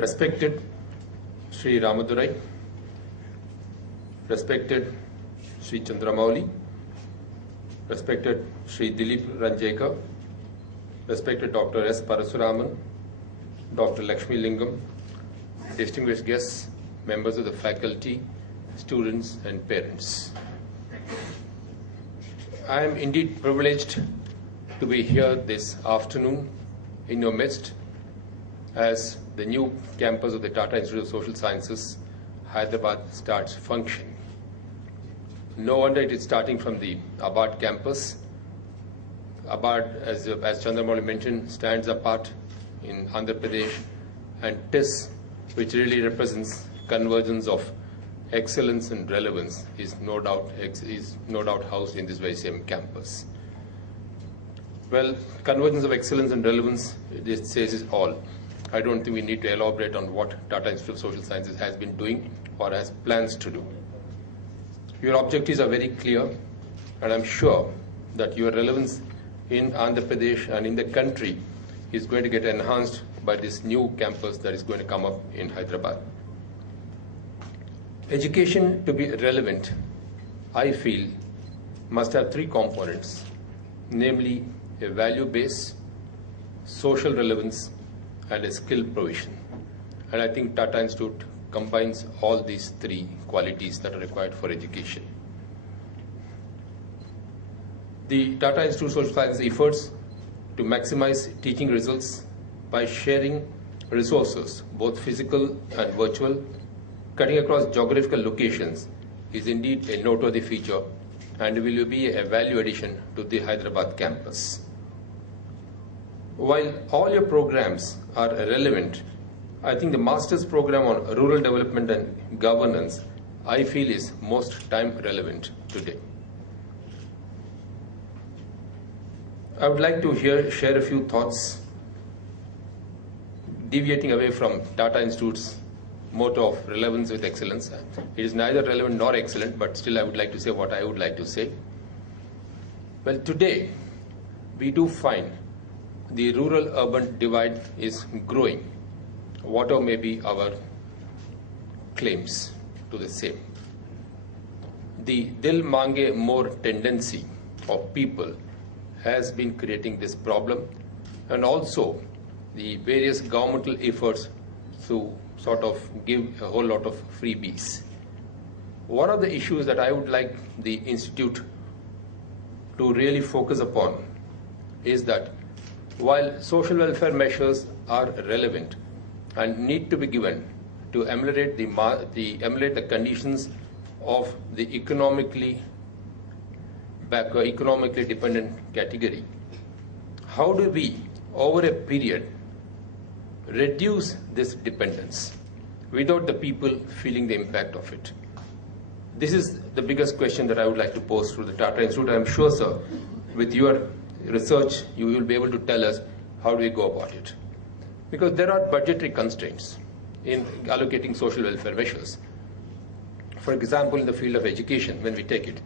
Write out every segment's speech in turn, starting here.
Respected Sri Ramadurai, respected Sri Chandramouli, respected Sri Dilip Ranjekar, respected Dr. S. Parasuraman, Dr. Lakshmi Lingam, distinguished guests, members of the faculty, students and parents. I am indeed privileged to be here this afternoon in your midst as the new campus of the Tata Institute of Social Sciences, Hyderabad, starts functioning. No wonder it is starting from the Abad campus. Abad, as Chandramouli mentioned, stands apart in Andhra Pradesh, and TIS, which really represents convergence of excellence and relevance, is no doubt housed in this very same campus. Well, convergence of excellence and relevance, it says it all. I don't think we need to elaborate on what Tata Institute of Social Sciences has been doing or has plans to do. Your objectives are very clear, and I'm sure that your relevance in Andhra Pradesh and in the country is going to get enhanced by this new campus that is going to come up in Hyderabad. Education, to be relevant, I feel, must have three components, namely a value base, social relevance, and a skill provision. And I think Tata Institute combines all these three qualities that are required for education. The Tata Institute of Social Sciences efforts to maximize teaching results by sharing resources, both physical and virtual, cutting across geographical locations, is indeed a noteworthy feature and will be a value addition to the Hyderabad campus. While all your programs are relevant, I think the master's program on rural development and governance, I feel, is most time relevant today. I would like to share a few thoughts deviating away from Tata Institute's motto of relevance with excellence. It is neither relevant nor excellent, but still I would like to say what I would like to say. Well, today we do find the rural-urban divide is growing, whatever may be our claims to the same. The Dil Mange More tendency of people has been creating this problem, and also the various governmental efforts to sort of give a whole lot of freebies. One of the issues that I would like the Institute to really focus upon is that while social welfare measures are relevant and need to be given to emulate the conditions of the economically dependent category, how do we, over a period, reduce this dependence without the people feeling the impact of it? This is the biggest question that I would like to pose to the Tata Institute. I am sure, sir, with your research, you will be able to tell us how do we go about it. Because there are budgetary constraints in allocating social welfare measures. For example, in the field of education, when we take it,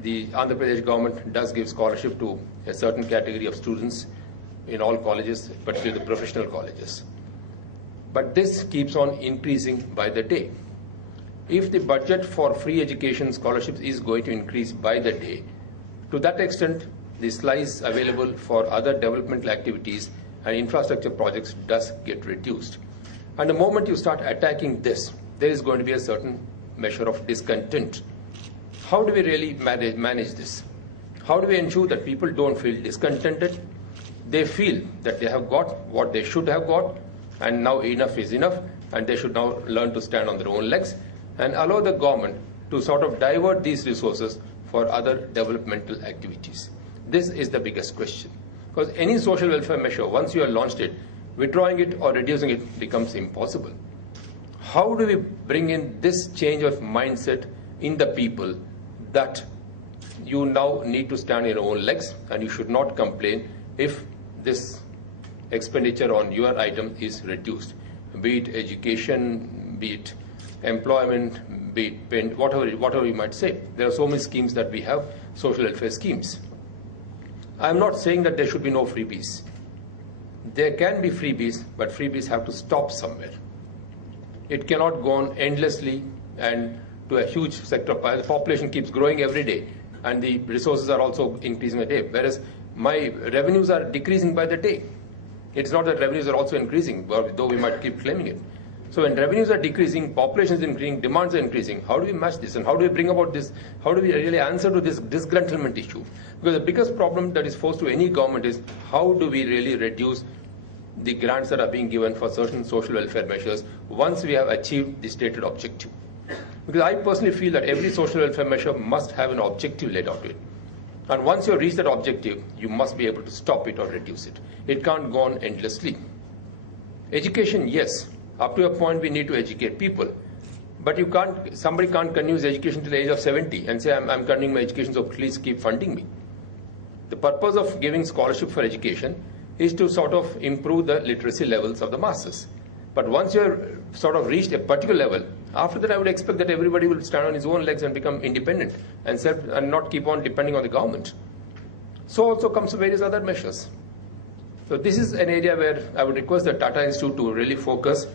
the Andhra Pradesh government does give scholarship to a certain category of students in all colleges, particularly the professional colleges. But this keeps on increasing by the day. If the budget for free education scholarships is going to increase by the day, to that extent, the slice available for other developmental activities and infrastructure projects does get reduced. And the moment you start attacking this, there is going to be a certain measure of discontent. How do we really manage this? How do we ensure that people don't feel discontented? They feel that they have got what they should have got, and now enough is enough, and they should now learn to stand on their own legs and allow the government to sort of divert these resources for other developmental activities. This is the biggest question. Because any social welfare measure, once you have launched it, withdrawing it or reducing it becomes impossible. How do we bring in this change of mindset in the people that you now need to stand on your own legs and you should not complain if this expenditure on your item is reduced, be it education, be it employment, be it paint, whatever you might say. There are so many schemes that we have, social welfare schemes. I'm not saying that there should be no freebies. There can be freebies, but freebies have to stop somewhere. It cannot go on endlessly and to a huge sector. The population keeps growing every day, and the resources are also increasing a day, whereas my revenues are decreasing by the day. It's not that revenues are also increasing, though we might keep claiming it. So when revenues are decreasing, population is increasing, demands are increasing, how do we match this? And how do we bring about this? How do we really answer to this disgruntlement issue? Because the biggest problem that is posed to any government is how do we really reduce the grants that are being given for certain social welfare measures once we have achieved the stated objective. Because I personally feel that every social welfare measure must have an objective laid out to it. And once you reach that objective, you must be able to stop it or reduce it. It can't go on endlessly. Education, yes. Up to a point, we need to educate people. But somebody can't continue his education to the age of 70 and say, I'm continuing my education, so please keep funding me. The purpose of giving scholarship for education is to sort of improve the literacy levels of the masses. But once you're sort of reached a particular level, after that I would expect that everybody will stand on his own legs and become independent and not keep on depending on the government. So also comes various other measures. So this is an area where I would request the Tata Institute to really focus,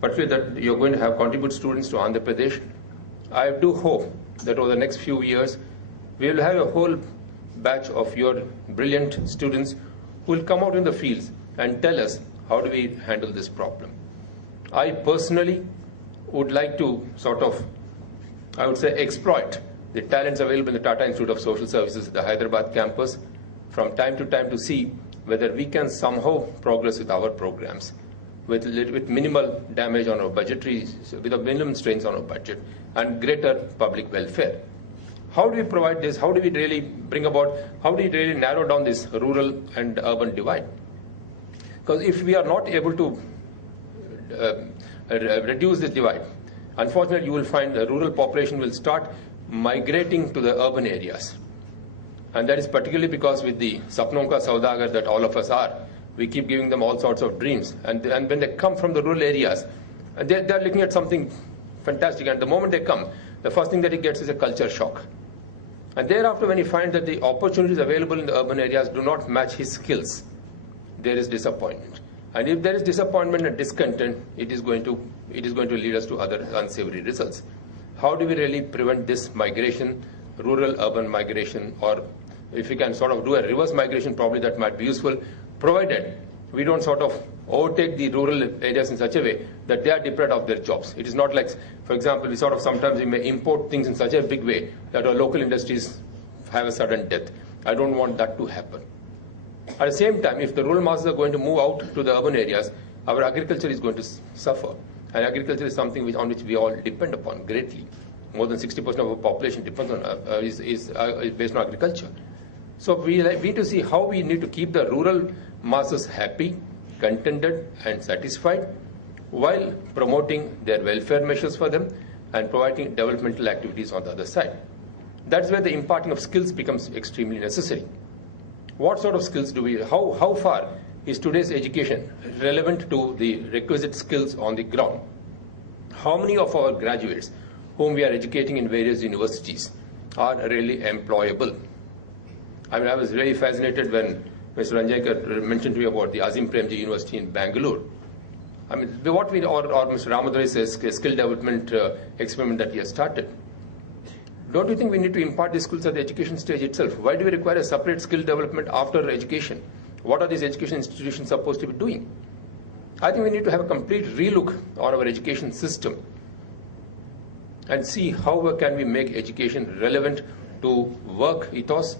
particularly that you're going to have contribute students to Andhra Pradesh. I do hope that over the next few years, we will have a whole batch of your brilliant students who will come out in the fields and tell us how do we handle this problem. I personally would like to sort of, I would say, exploit the talents available in the Tata Institute of Social Services at the Hyderabad campus from time to time to see whether we can somehow progress with our programs with minimal damage on our budgetary, with a minimum strains on our budget and greater public welfare. How do we provide this? How do we really bring about, how do we really narrow down this rural and urban divide? Because if we are not able to reduce this divide, unfortunately you will find the rural population will start migrating to the urban areas. And that is particularly because with the Sapnon Ka Saudagar that all of us are, we keep giving them all sorts of dreams. And when they come from the rural areas, they're looking at something fantastic. And the moment they come, the first thing that he gets is a culture shock. And thereafter, when he finds that the opportunities available in the urban areas do not match his skills, there is disappointment. And if there is disappointment and discontent, it is going to lead us to other unsavory results. How do we really prevent this migration, rural-urban migration, or if we can sort of do a reverse migration, probably that might be useful, provided we don't sort of overtake the rural areas in such a way that they are deprived of their jobs. It is not like, for example, sometimes we may import things in such a big way that our local industries have a sudden death. I don't want that to happen. At the same time, if the rural masses are going to move out to the urban areas, our agriculture is going to suffer. And agriculture is something on which we all depend upon greatly. More than 60% of our population depends on is based on agriculture. So we need to see how we need to keep the rural masses happy, contented and satisfied while promoting their welfare measures for them and providing developmental activities on the other side. That's where the imparting of skills becomes extremely necessary. What sort of skills do we, how far is today's education relevant to the requisite skills on the ground? How many of our graduates whom we are educating in various universities are really employable? I mean, I was very fascinated when Mr. Ranjaikar mentioned to me about the Azim Premji University in Bangalore. I mean, or Mr. Ramadurai's skill development experiment that he has started. Don't you think we need to impart these skills at the education stage itself? Why do we require a separate skill development after education? What are these education institutions supposed to be doing? I think we need to have a complete relook on our education system and see how can we make education relevant to work ethos.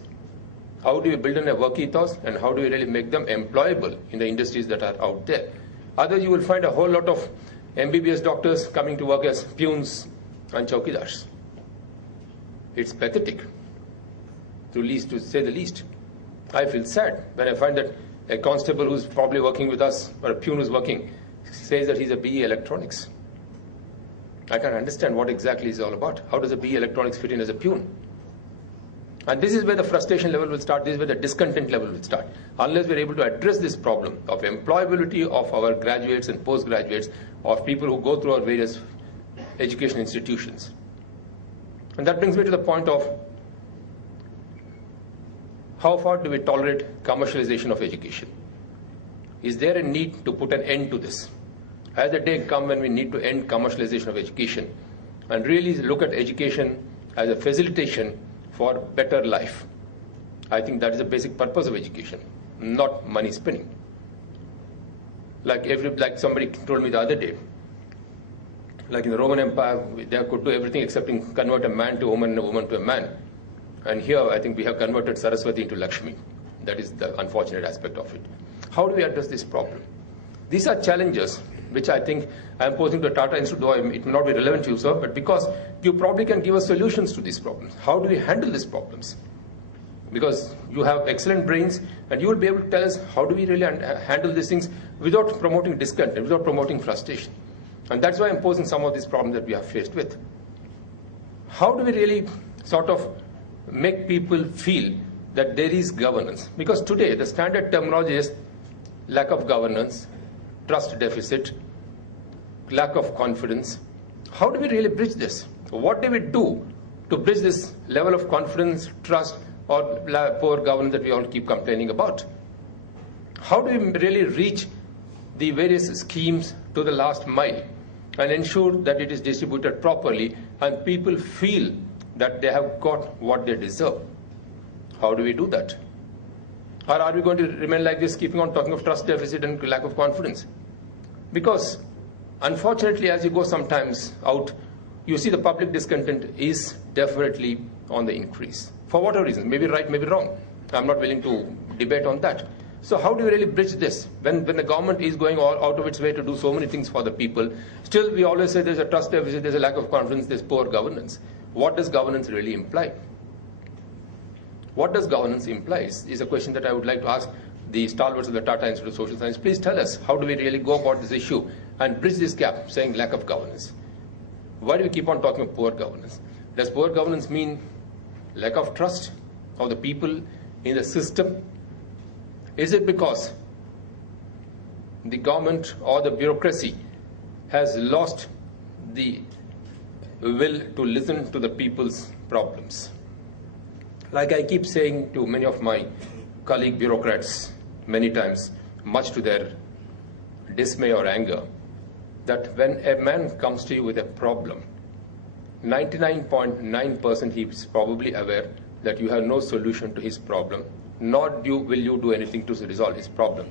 How do we build in a work ethos and how do we really make them employable in the industries that are out there? Otherwise, you will find a whole lot of MBBS doctors coming to work as peons and chowkidars. It's pathetic, to say the least. I feel sad when I find that a constable who's probably working with us or a peon who's working says that he's a BE Electronics. I can't understand what exactly it's all about. How does a BE Electronics fit in as a peon? And this is where the frustration level will start. This is where the discontent level will start. Unless we're able to address this problem of employability of our graduates and postgraduates, of people who go through our various education institutions. And that brings me to the point of how far do we tolerate commercialization of education? Is there a need to put an end to this? Has the day come when we need to end commercialization of education and really look at education as a facilitation for better life? I think that is the basic purpose of education, not money spinning. Like somebody told me the other day, like in the Roman Empire, they could do everything except convert a man to a woman and a woman to a man. And here, I think we have converted Saraswati into Lakshmi. That is the unfortunate aspect of it. How do we address this problem? These are challenges which I think I am posing to the Tata Institute, though it may not be relevant to you, sir, but because you probably can give us solutions to these problems. How do we handle these problems? Because you have excellent brains, and you will be able to tell us how do we really handle these things without promoting discontent, without promoting frustration. And that's why I'm posing some of these problems that we are faced with. How do we really sort of make people feel that there is governance? Because today the standard terminology is lack of governance, trust deficit, lack of confidence. How do we really bridge this? What do we do to bridge this level of confidence, trust, or poor governance that we all keep complaining about? How do we really reach the various schemes to the last mile and ensure that it is distributed properly and people feel that they have got what they deserve? How do we do that? Or are we going to remain like this, keeping on talking of trust deficit and lack of confidence? Because unfortunately, as you go sometimes out, you see the public discontent is definitely on the increase. For whatever reason, maybe right, maybe wrong. I'm not willing to debate on that. So how do we really bridge this? When the government is going all out of its way to do so many things for the people, still we always say there's a trust deficit, there's a lack of confidence, there's poor governance. What does governance really imply? What does governance imply is a question that I would like to ask the stalwarts of the Tata Institute of Social Science. Please tell us, how do we really go about this issue and bridge this gap, saying lack of governance? Why do we keep on talking of poor governance? Does poor governance mean lack of trust of the people in the system? Is it because the government or the bureaucracy has lost the will to listen to the people's problems? Like I keep saying to many of my colleague bureaucrats many times, much to their dismay or anger, that when a man comes to you with a problem, 99.9% he is probably aware that you have no solution to his problem, nor will you do anything to resolve his problem.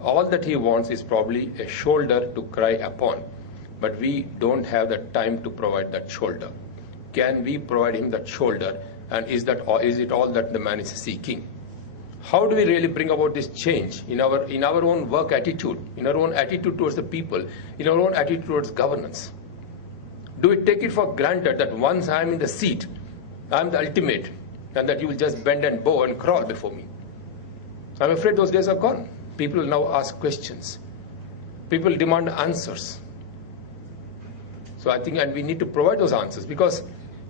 All that he wants is probably a shoulder to cry upon, but we don't have the time to provide that shoulder. Can we provide him that shoulder, and is it all that the man is seeking? How do we really bring about this change in our own work attitude, in our own attitude towards the people, in our own attitude towards governance? Do we take it for granted that once I am in the seat, I am the ultimate, and that you will just bend and bow and crawl before me? I'm afraid those days are gone. People will now ask questions. People demand answers. So I think, and we need to provide those answers, because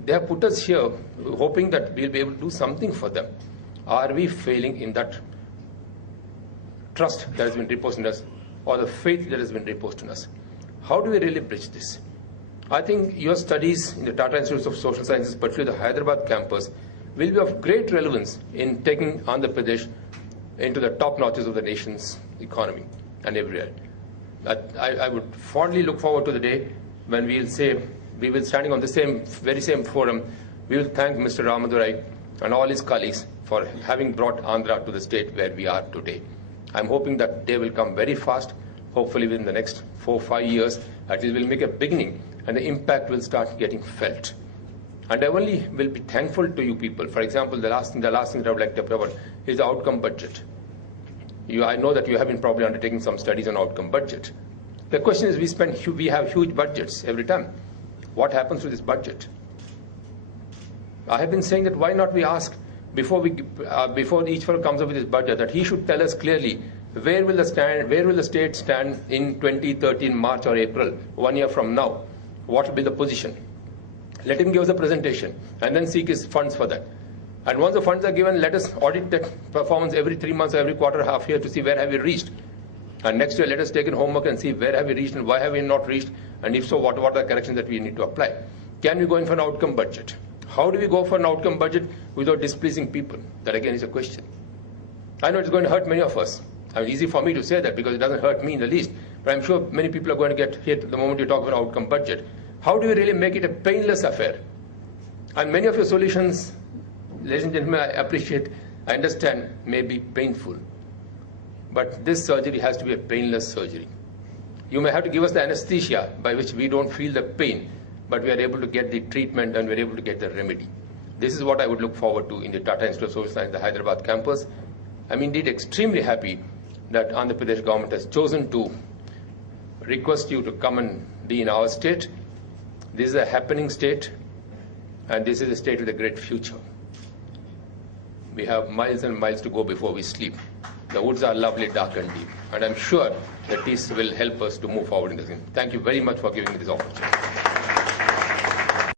they have put us here hoping that we'll be able to do something for them. Are we failing in that trust that has been reposed in us, or the faith that has been reposed in us? How do we really bridge this? I think your studies in the Tata Institute of Social Sciences, particularly the Hyderabad campus, will be of great relevance in taking Andhra Pradesh into the top notches of the nation's economy and everywhere. I would fondly look forward to the day when we will say, we will, standing on the very same forum, we will thank Mr. Ramadurai and all his colleagues for having brought Andhra to the state where we are today. I'm hoping that day will come very fast, hopefully within the next 4 or 5 years. At least we'll make a beginning, and the impact will start getting felt. And I only will be thankful to you people. For example, the last thing that I would like to provide is the outcome budget. I know that you have been probably undertaking some studies on outcome budget. The question is, we have huge budgets every time. What happens to this budget? I have been saying that why not we ask before each fellow comes up with his budget, that he should tell us clearly where will the state stand in 2013 March or April, 1 year from now. What will be the position? Let him give us a presentation and then seek his funds for that. And once the funds are given, let us audit that performance every 3 months, every quarter, half year, to see where have we reached. And next year, let us take in homework and see where have we reached and why have we not reached, and if so, what are the corrections that we need to apply. Can we go in for an outcome budget? How do we go for an outcome budget without displeasing people? That again is a question. I know it's going to hurt many of us. I mean, easy for me to say that because it doesn't hurt me in the least. but I'm sure many people are going to get hit the moment you talk about outcome budget. How do you really make it a painless affair? And many of your solutions, ladies and gentlemen, I understand, may be painful. But this surgery has to be a painless surgery. You may have to give us the anesthesia by which we don't feel the pain, but we are able to get the treatment and we're able to get the remedy. This is what I would look forward to in the Tata Institute of Social Science, the Hyderabad campus. I'm indeed extremely happy that Andhra Pradesh government has chosen to request you to come and be in our state. This is a happening state, and this is a state with a great future. We have miles and miles to go before we sleep. The woods are lovely, dark and deep, and I'm sure that this will help us to move forward in this. Thank you very much for giving me this opportunity.